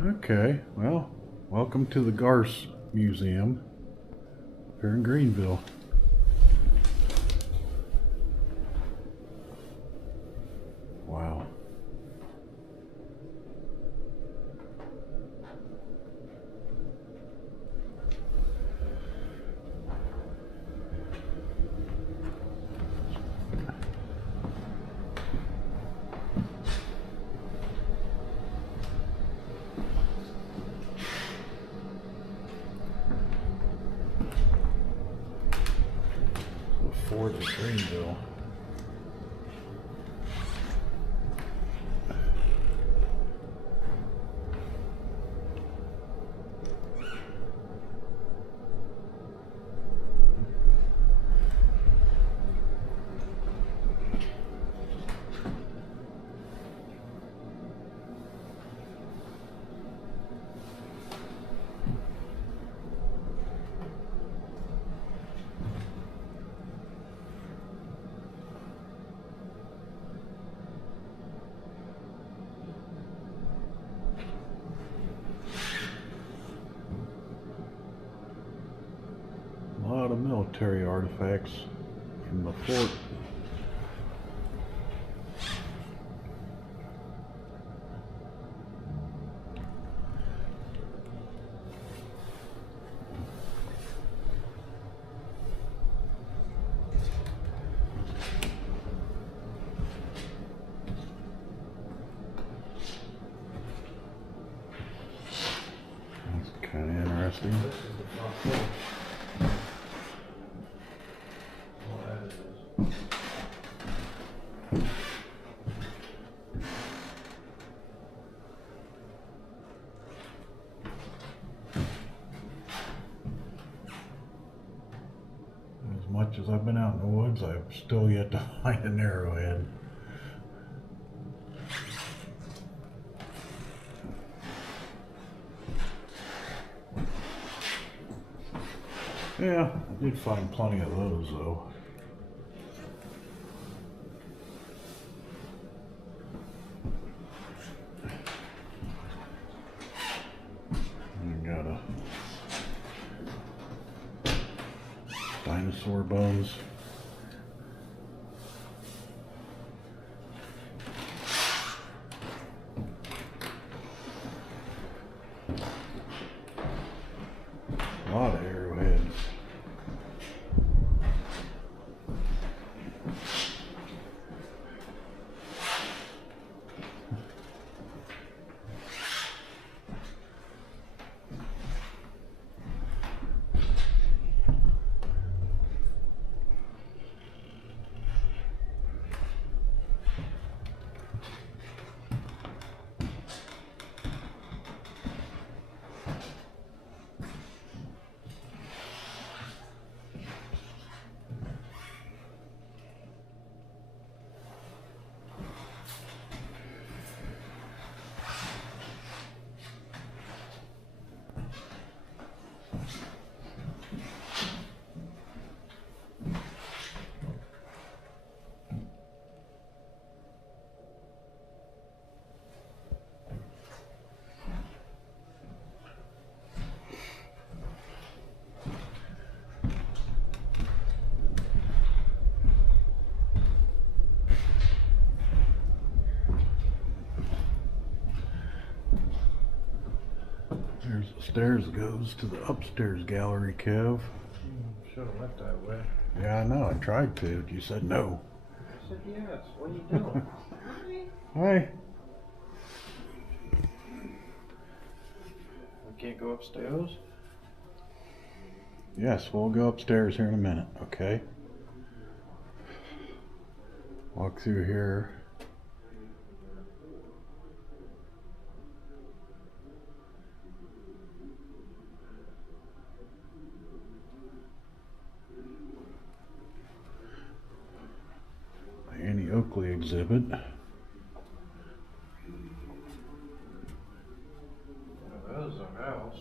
Okay, well, welcome to the Garst Museum here in Greenville. Wow. The 4th of Greenville. A lot of military artifacts from the fort. That's kind of interesting. As much as I've been out in the woods, I've still yet to find an arrowhead. Yeah, I did find plenty of those though. I got a dinosaur bones. A lot of arrowheads. There's the stairs that goes to the upstairs gallery, Kev. Should have went that way. Yeah, I know. I tried to. You said no. I said yes. What are you doing? Hi. We can't go upstairs? Yes, we'll go upstairs here in a minute, okay? Walk through here. The Annie Oakley exhibit. Well, that is our house.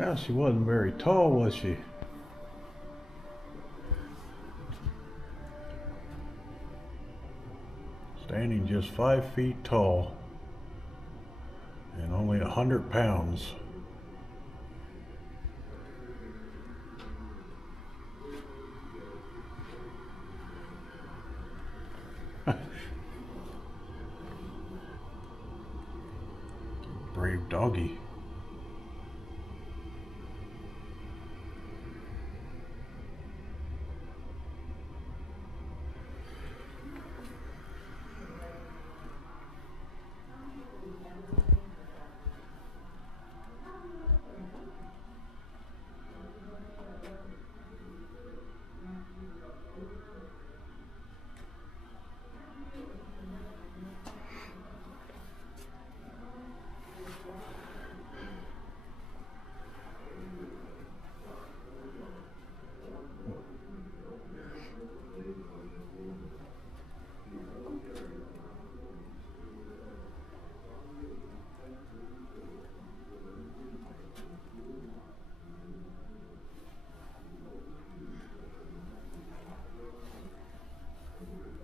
Well, she wasn't very tall, was she? Standing just 5 feet tall and only 100 pounds. Brave doggy.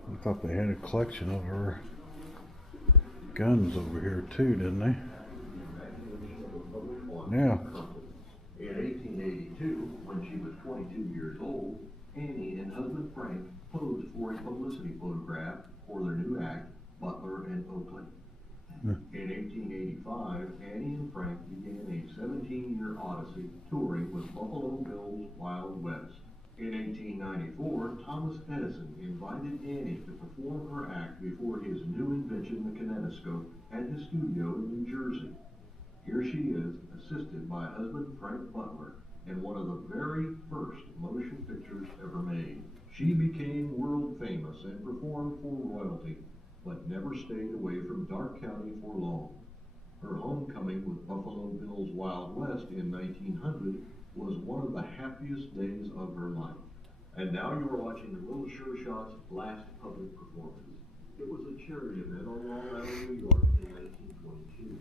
I thought they had a collection of her guns over here too, didn't they? Yeah. In 1882, when she was 22 years old, Annie and husband Frank posed for a publicity photograph for their new act, Butler and Oakley. In 1885, Annie and Frank began a 17-year odyssey touring with Buffalo Bill's Wild West. In 1894, Thomas Edison invited Annie to perform her act before his new invention, the kinetoscope, at his studio in New Jersey. Here she is, assisted by husband Frank Butler, in one of the very first motion pictures ever made. She became world famous and performed for royalty, but never stayed away from Darke County for long. Her homecoming with Buffalo Bill's Wild West in 1900 was one of the happiest days of her life. And now you are watching Little Sure Shot's last public performance. It was a charity event on Long Island, New York in 1922.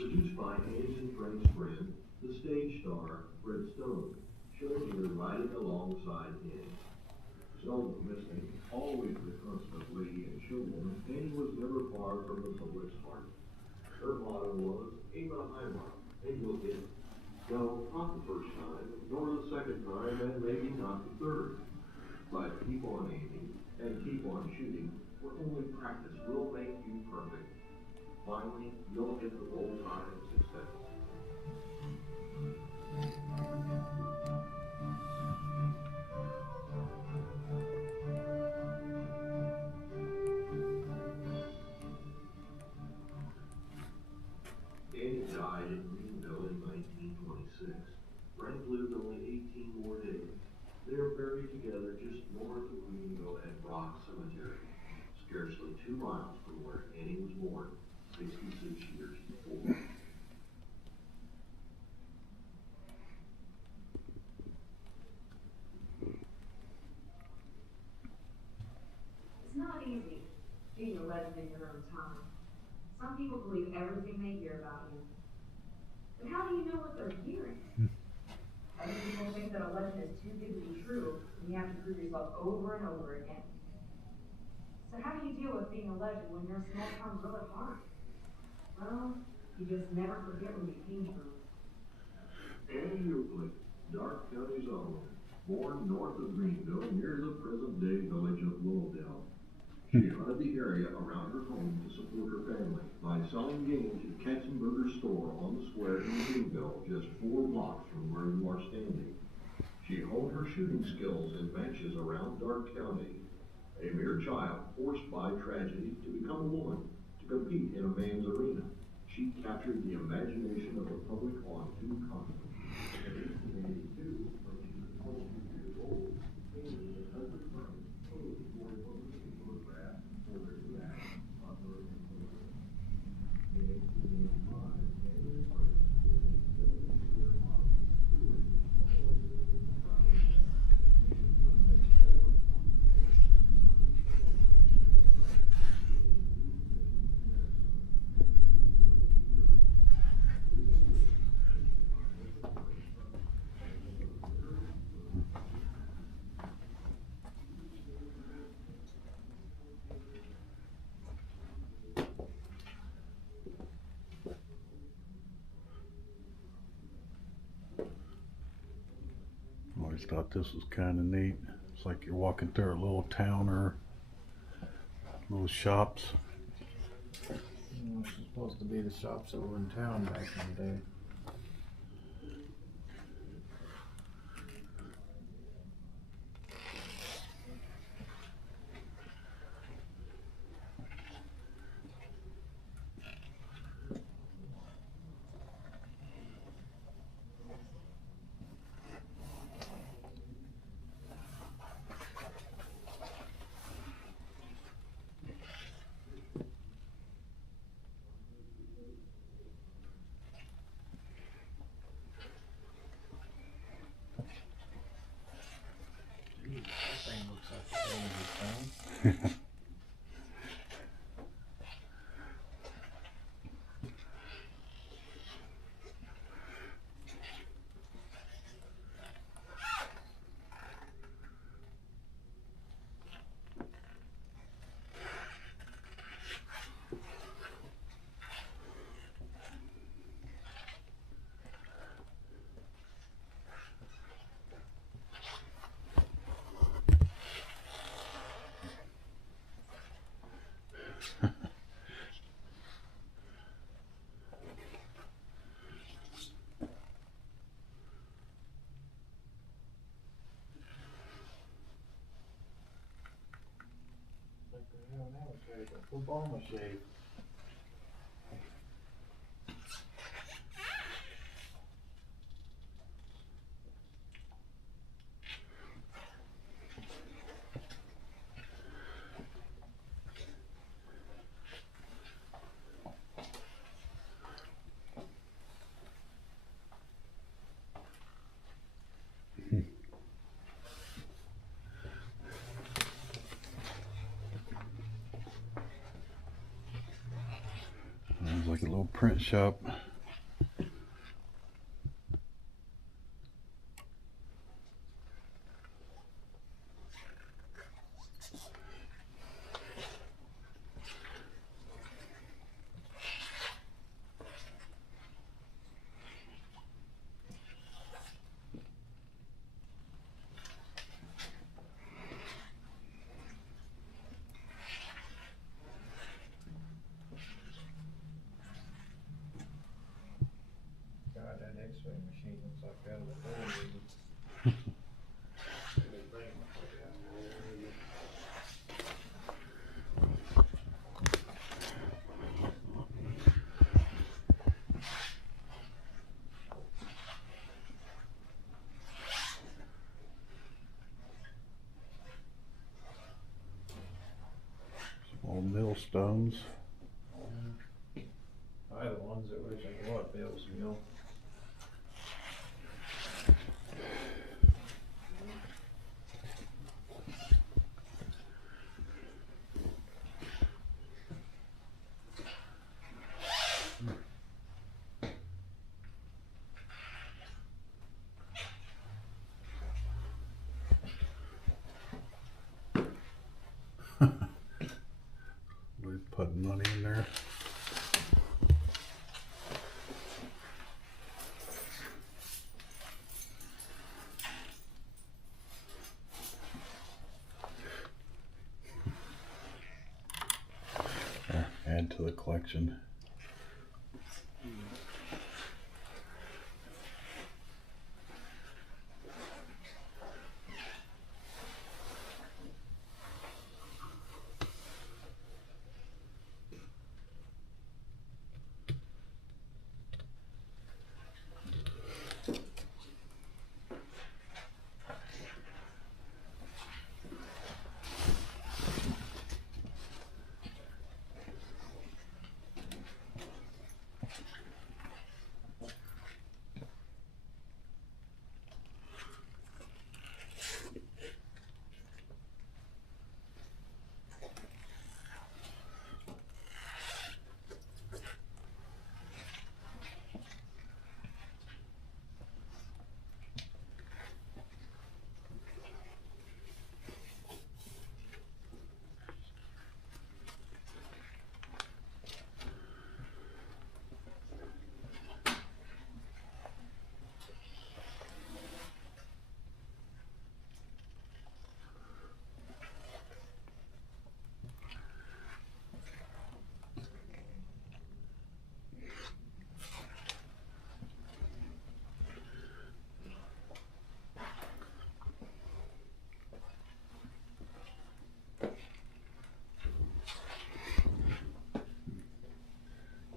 Produced by Annie's and Frank's friend, the stage star, Fred Stone, showing her riding alongside Annie. Seldom missing, always the constant lady and showwoman, Annie was never far from the public's heart. Her motto was, aim at a high mark, and you'll get it. No, not the first time, nor the second time, and maybe not the third. But keep on aiming, and keep on shooting, for only practice will make you perfect. Finally, you'll get the bullseye of success. Annie died in Greenville in 1926. Frank lived only 18 more days. They are buried together just north of Greenville at Rock Cemetery, scarcely 2 miles from where Annie was born 66 years before. It's not easy being a legend in your own time. Some people believe everything they hear about you. But how do you know what they're hearing? Other people think that a legend is too good to be true, and you have to prove yourself over and over again. So how do you deal with being a legend when your small town's really hard? Well, you just never forget where you came from. Annie Euclid, Darke County's own, born north of Greenville near the present-day village of Willowdale. She hunted the area around her home to support her family by selling game to Katzenberger's store on the square in Greenville, just 4 blocks from where you are standing. She honed her shooting skills in matches around Darke County. A mere child forced by tragedy to become a woman to compete in a man's arena, she captured the imagination of the public on 2 continents. In 1882, when she was 22 years old, Annie and husband Frank posed for a publicity photograph for their new act, Butler and Oakley. In 1885, Annie and Frank began a 7-year odyssey touring with Buffalo Bill's Wild West. always thought this was kind of neat. It's like you're walking through a little town or little shops. This is supposed to be the shops that were in town back in the day. That thing looks like a dangerous thing. Like they have nowadays, a Obama shave. It's like a little print shop. God, that X-ray machine looks like that of the old lady. Old millstones. I the ones that wish I could what Bill's mill. We put money in there. Add to the collection.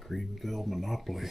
Greenville Monopoly.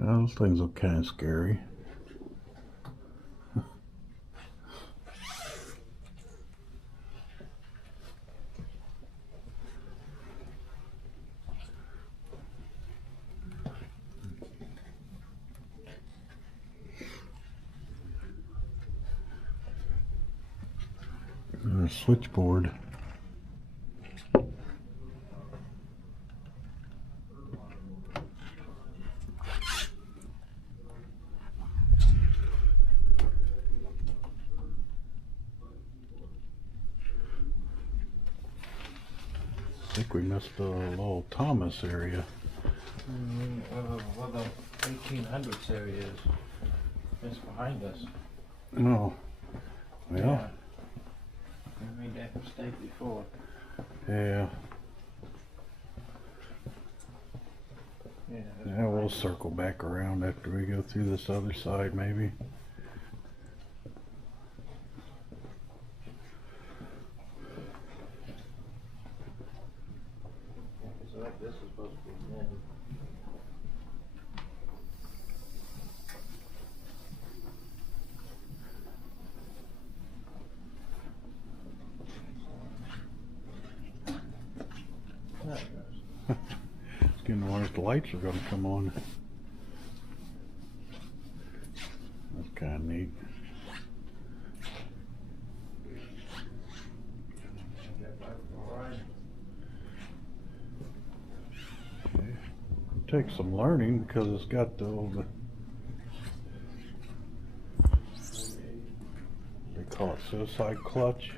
Those things look kind of scary. A switchboard. I think we missed the little Thomas area. Well, the 1800s area is just behind us. Oh, yeah. We made that mistake before. Yeah. Yeah, Yeah, we'll circle back around after we go through this other side, maybe. so this is supposed to be the end. There it goes. It's getting worse. The lights are going to come on. That's kind of neat. Takes some learning because it's got the old, they call it suicide clutch.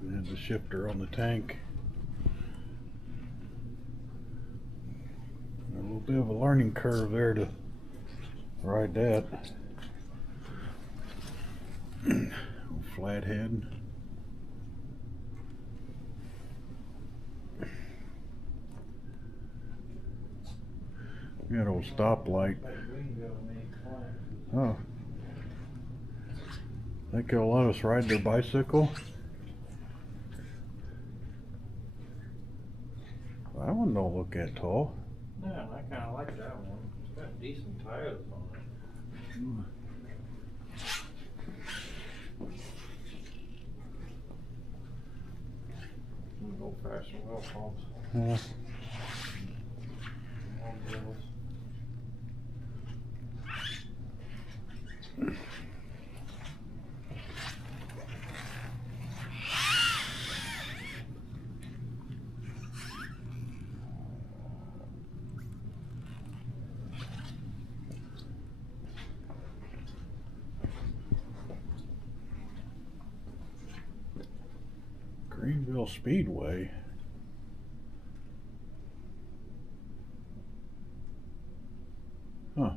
And the shifter on the tank. A little bit of a learning curve there to ride that. Flathead. We got an old stoplight. Oh. Think they'll let us ride their bicycle? That one don't look that tall. No, I kind of like that one. It's got decent tires on it. You go fast and well pumps. Yeah. Long wheels. Greenville Speedway. Huh.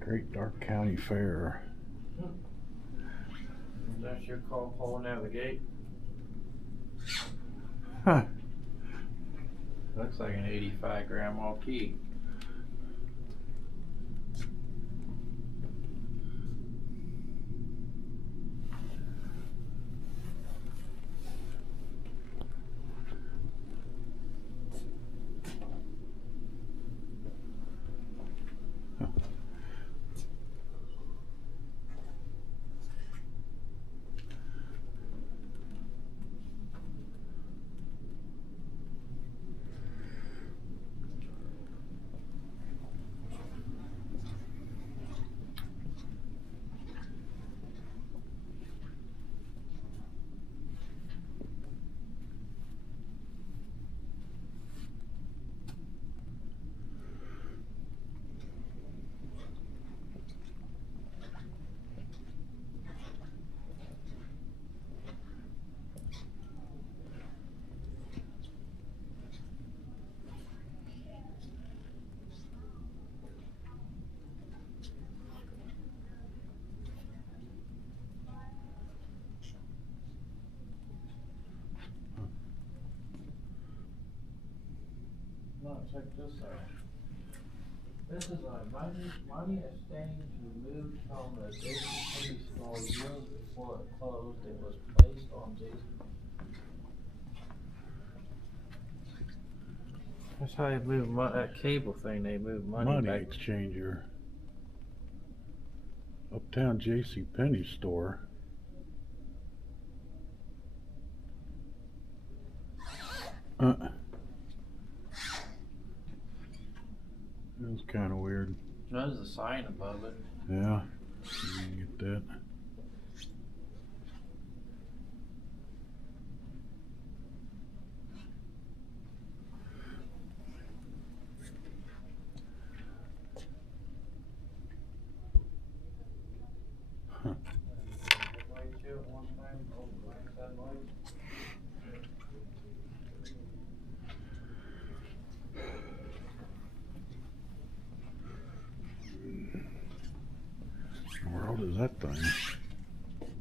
Great Dark County Fair. That's your call pulling out of the gate? Huh. Looks like an 85 gram key. No, check this out. This is a money exchange removed from the JCPenney store years before it closed. It was placed on JC. That's how they move that cable thing. They move money back. exchanger. Uptown JCPenney store. That was kind of weird. There's a sign above it. Yeah, you can get that. Huh. What world is that thing?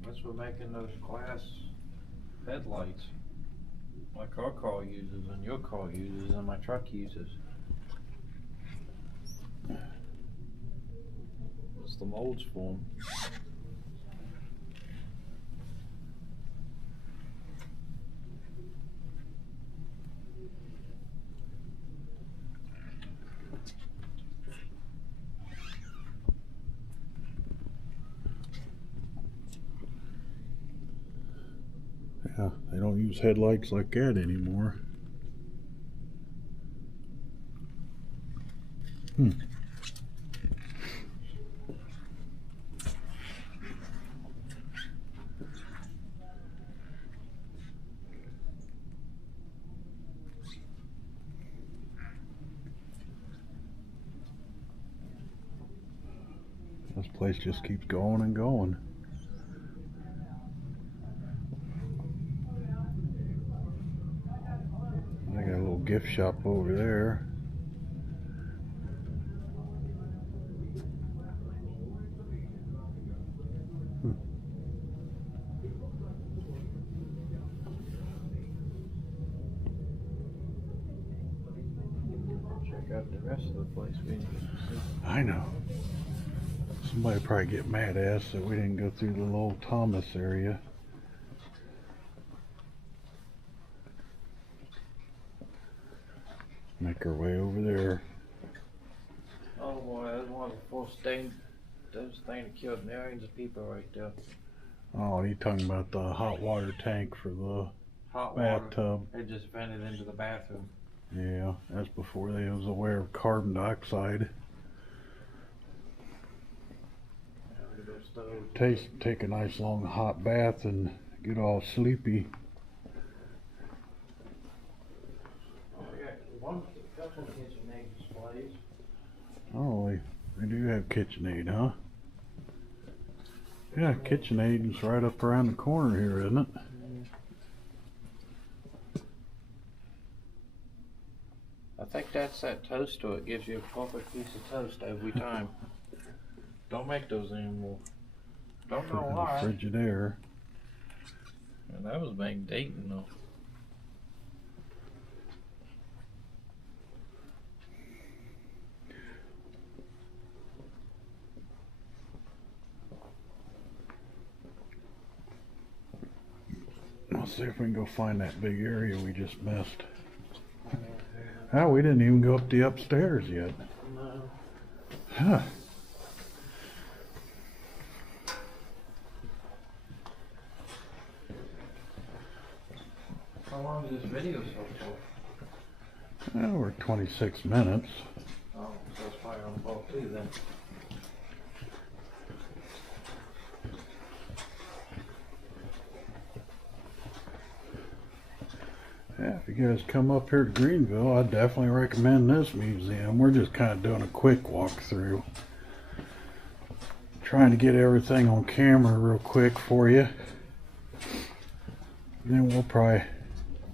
That's for making those glass headlights. Like our car uses and your car uses and my truck uses. It's the molds for 'em. Yeah, they don't use headlights like that anymore. This place just keeps going and going. I got a little gift shop over there. Check out the rest of the place. I know. Somebody probably get mad at us that we didn't go through the little Thomas area. Make our way over there. Oh boy, that's one of the first things. Those things that killed millions of people right there. Oh, you talking about the hot water tank for the Hot bathtub? Water. It just vented into the bathroom. Yeah, that's before they was aware of carbon dioxide. Take a nice long hot bath and get all sleepy. Oh, we got a couple KitchenAid displays. Oh, they do have KitchenAid, huh? Yeah, KitchenAid is right up around the corner here, isn't it? I think that's that toaster. It gives you a perfect piece of toast every time. Don't make those anymore. Don't know why. Frigidaire. And that was made in Dayton though. Let's see if we can go find that big area we just missed. Oh, we didn't even go up the upstairs yet. No. Huh. How long is this video so for? Well, we're 26 minutes. Oh, so it's probably on fall too then. Yeah, if you guys come up here to Greenville, I definitely recommend this museum. We're just kind of doing a quick walkthrough. Trying to get everything on camera real quick for you. And then we'll probably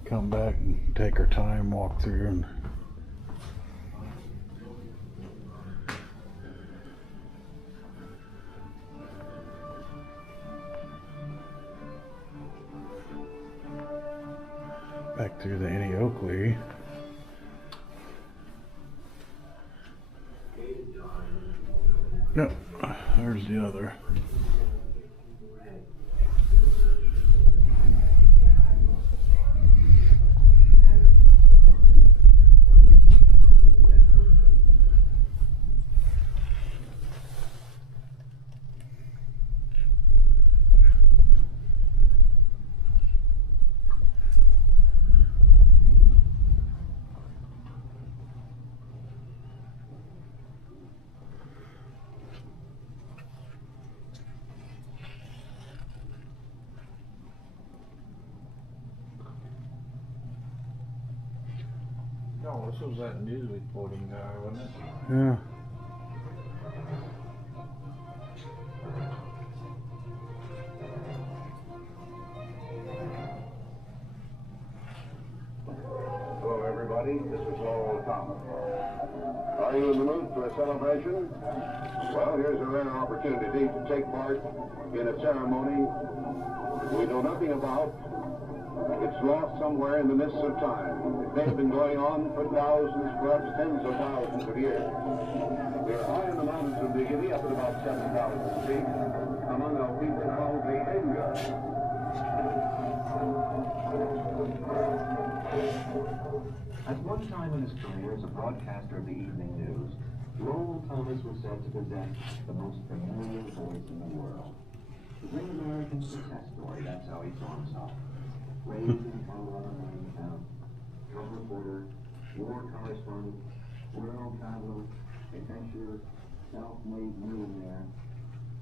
come back and take our time, walk through and back through the Annie Oakley. Yep, there's the other. No, this was that news reporting guy, wasn't it? Yeah. Hello, everybody. This is Lowell Thomas. Are you in the mood for a celebration? Well, here's a rare opportunity to take part in a ceremony we know nothing about. It's lost somewhere in the mists of time. It may have been going on for thousands, perhaps tens of thousands of years. We're high in the mountains of Diggity, up at about 7,000 feet, among a people called the Inga. At one time in his career as a broadcaster of the evening news, Lowell Thomas was said to possess the most familiar voice in the world. The great American success story, that's how he saw himself. Raised in Colorado mining town, drug reporter, war correspondent, world traveler, adventurer, self-made millionaire.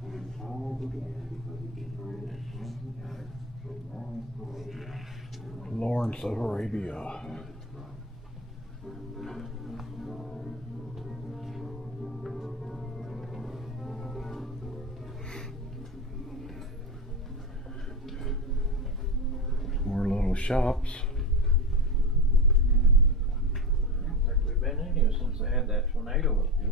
And it all began because he converted a Swanson carrot with Lawrence of Arabia. Lawrence of Arabia. More little shops. I don't think we've been in here since they had that tornado up here.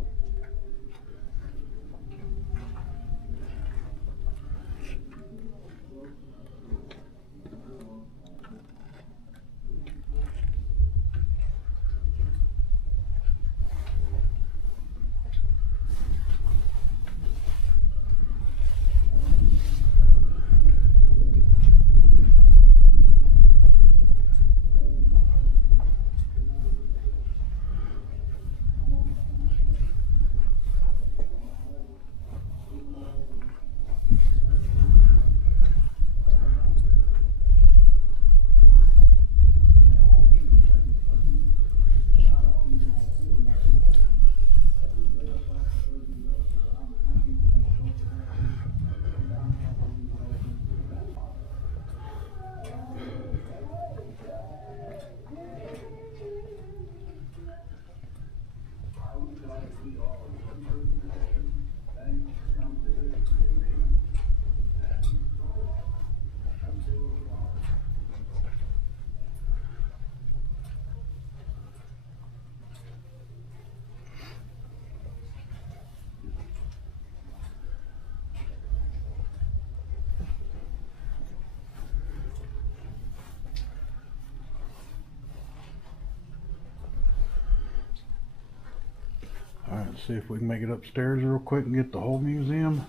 Alright, let's see if we can make it upstairs real quick and get the whole museum.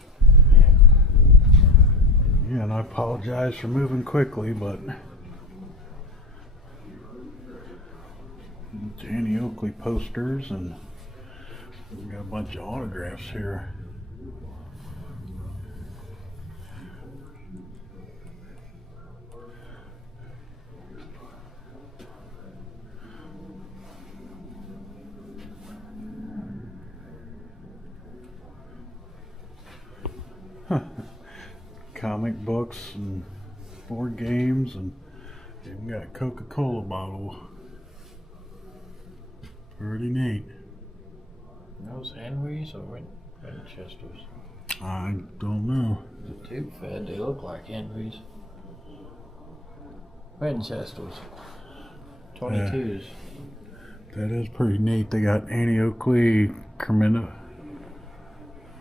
Yeah, and I apologize for moving quickly, but it's Annie Oakley posters, and we got a bunch of autographs here. Comic books and board games, and even got a Coca-Cola bottle. Pretty neat. Those Henrys or Winchesters? I don't know. The tube fed, they look like Henrys. Winchesters. 22s. That is pretty neat. They got Annie Oakley, Cremina.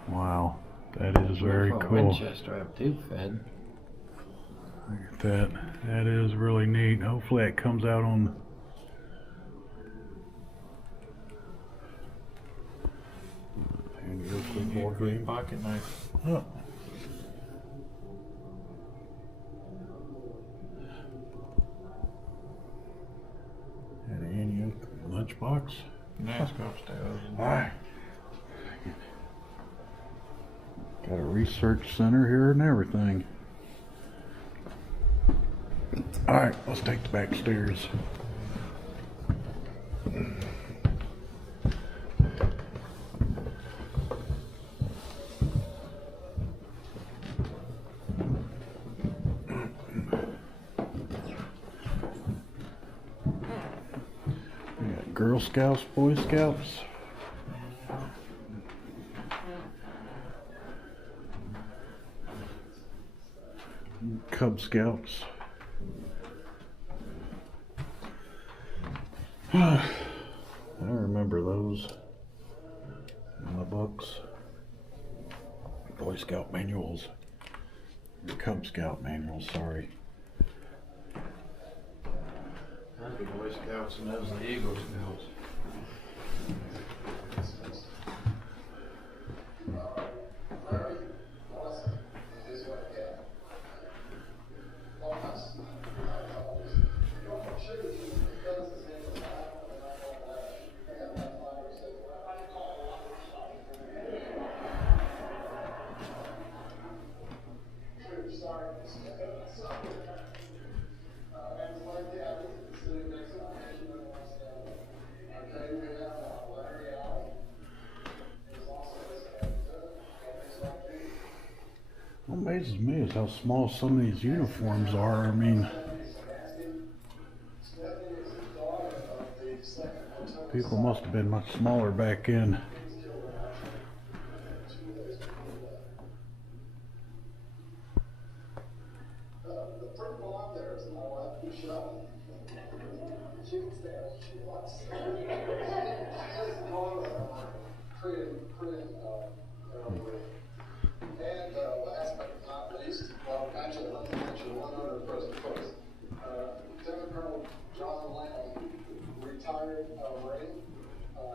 Wow, that is very From cool. Winchester have tube fed. Look at that. That is really neat. Hopefully it comes out on Annie Oakley board. Green pocket knife. Oh. And an Antioch lunchbox. Nice upstairs. Alright. Got a research center here and everything. Alright, let's take the back stairs. We got Girl Scouts, Boy Scouts. Cub Scouts. I remember those in the books. Boy Scout manuals. Cub Scout manuals, sorry. That's the Boy Scouts and those the Eagle Scouts. What amazes me is how small some of these uniforms are. I mean, people must have been much smaller back in.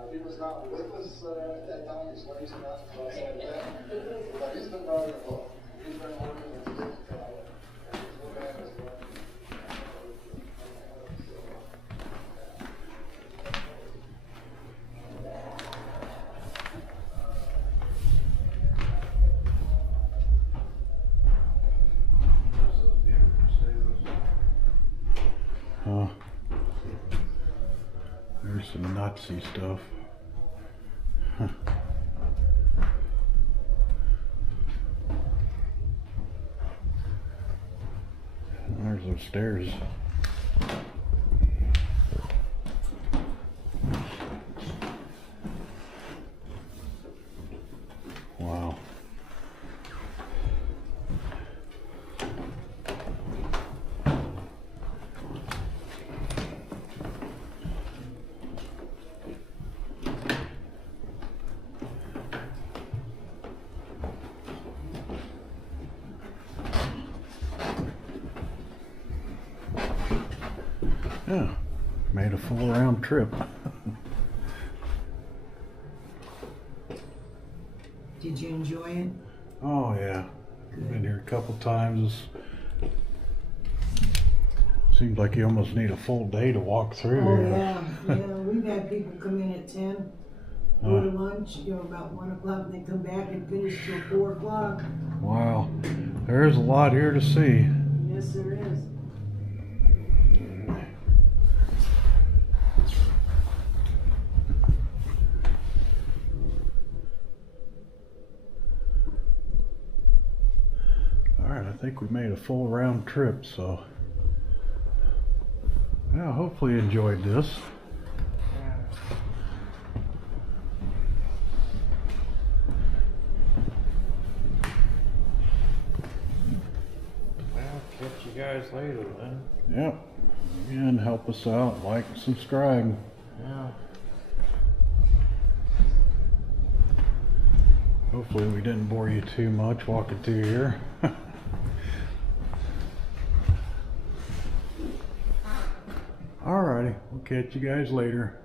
He was not with us at that time. He's late enough to say that. But he's been writing a book. He's been working with his There's some Nazi stuff. Huh. There's those stairs. Wow. Yeah, made a full round trip. Did you enjoy it? Oh yeah, been here a couple times. Seems like you almost need a full day to walk through Oh here. yeah, we've had people come in at 10, go to lunch, about 1 o'clock, and they come back and finish till 4 o'clock. Wow, there's a lot here to see. Yes, there is. Alright, I think we made a full round trip, so yeah, hopefully you enjoyed this. Well, catch you guys later then. Yep. Again, help us out, like and subscribe. Yeah. Hopefully we didn't bore you too much walking through here. Alrighty, we'll catch you guys later.